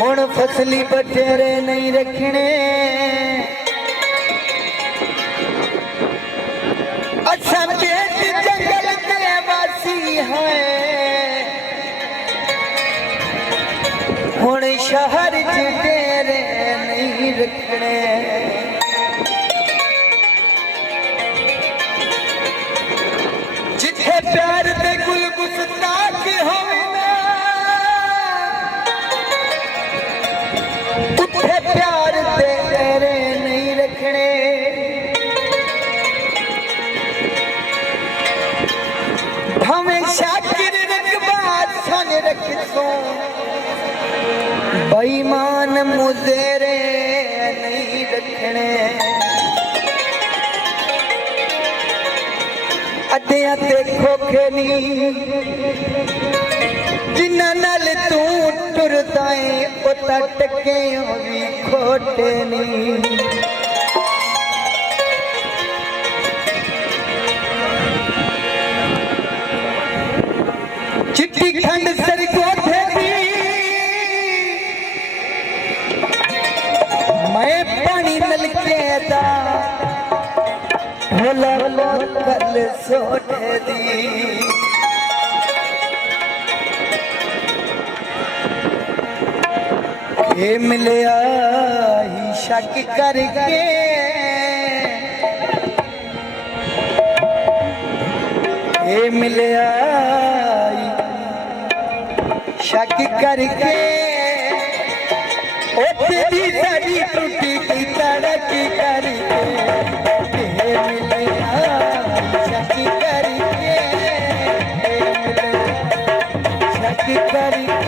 हुण फसली बटेरे नहीं रखने अच्छा पेट जंगल के वासी है हुण शहर च डेरे नहीं रखने जिथे प्यार दे गुल गुस्ताख होवे उथे प्यार दे डेरे नहीं रखने हमेशा किर रखबात सुन रखसो बेईमान मुजेरे नहीं रखने अद्धियां ते खोखे नी जिन्हां नाल तू टुरदा है ओ तां टके भी खोटे नी चिट्टी खंड सर कोठे दी मैं पानी मिलके दा भोला कल सोटे दी ये मिलया ही शक करके ये मिलया शक करके ओ तेरी साड़ी टूटी की तड़क करके ये मिलया शक करके शक करके